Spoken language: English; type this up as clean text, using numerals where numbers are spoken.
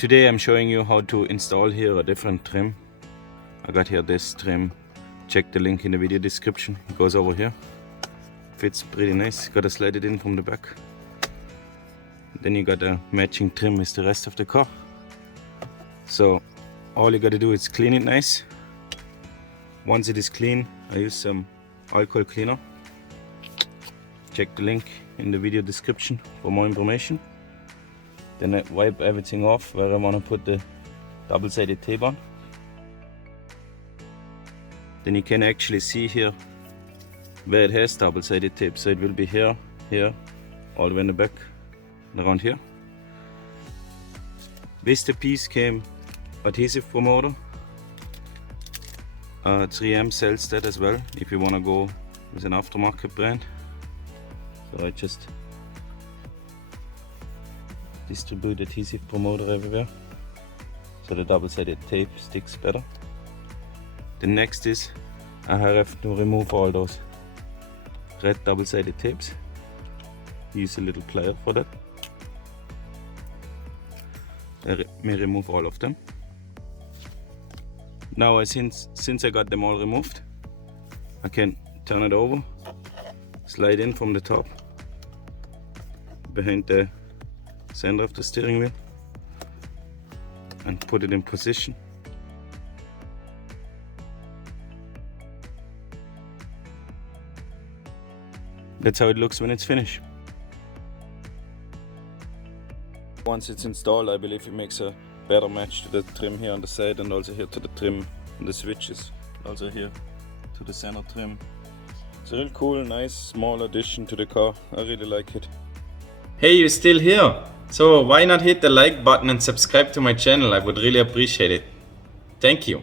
Today I'm showing you how to install here a different trim. I got here this trim. Check the link in the video description. It goes over here. Fits pretty nice. Gotta slide it in from the back. Then you got a matching trim with the rest of the car. So all you gotta do is clean it nice. Once it is clean, I use some alcohol cleaner. Check the link in the video description for more information. Then I wipe everything off where I want to put the double-sided tape on. Then you can actually see here where it has double-sided tape. So it will be here, here, all the way in the back, and around here. With the piece came adhesive promoter. 3M sells that as well if you want to go with an aftermarket brand. So I just distribute adhesive promoter everywhere so the double-sided tape sticks better. The next is I have to remove all those red double-sided tapes. Use a little plier for that. I may remove all of them. Now since I got them all removed, I can turn it over, slide in from the top behind the center of the steering wheel and put it in position. That's how it looks when it's finished. Once it's installed, I believe it makes a better match to the trim here on the side and also here to the trim and the switches. Also here to the center trim. It's a real cool, nice, small addition to the car. I really like it. Hey, you're still here? So why not hit the like button and subscribe to my channel? I would really appreciate it. Thank you.